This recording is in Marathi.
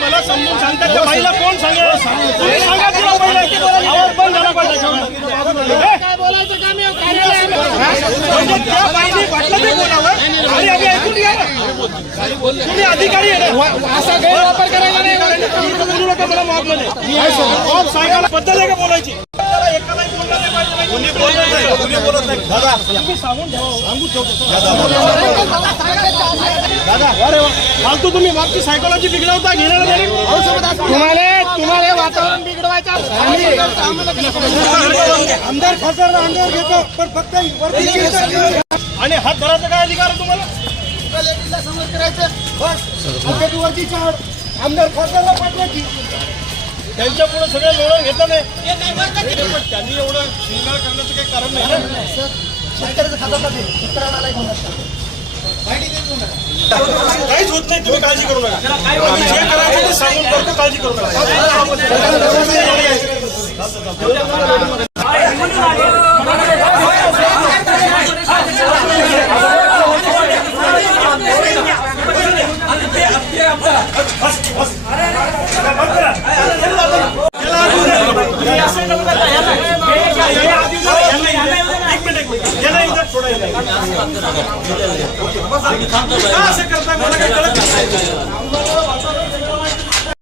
मला समजून सांगतात त्या बाईला कोण सांगेल तुम्ही सांगा तिला पहिले आवाज बंद झाला पाहिजे त्या बाईने वाटलं ते बोलावं आणि आम्ही ऐकून घ्या तुम्ही अधिकारी असा गैरवापर करायला नाही बोलू नका मला मॉबमध्ये साहेबाला पद्धत आहे का बोलायची कोणी बोलत नाही. कोणी बोलत नाही. दादा ठेवतो दादा अरे वा. फालतू तुम्ही मागची सायकोलॉजी बिघडवता घेण्याला गेले. तुम्हाला तुम्हाला वातावरण बिघडवायचं आमदार खासदार अंगावर घेतो पण फक्त. आणि हात धरायचा काय अधिकार तुम्हाला? समोर करायचं. बस. वरती चढ. आमदार खासदारला पाठवायची त्यांच्या पुढे सगळे लोळण नाही. पण त्यांनी एवढं शिंगाळ करण्याचं काही कारण नाही ना? काहीच होत नाही तुम्ही काळजी करू नका. जे करायचं ते सांगून करतो काळजी करू नका. असं करताय मला काही कळत नाही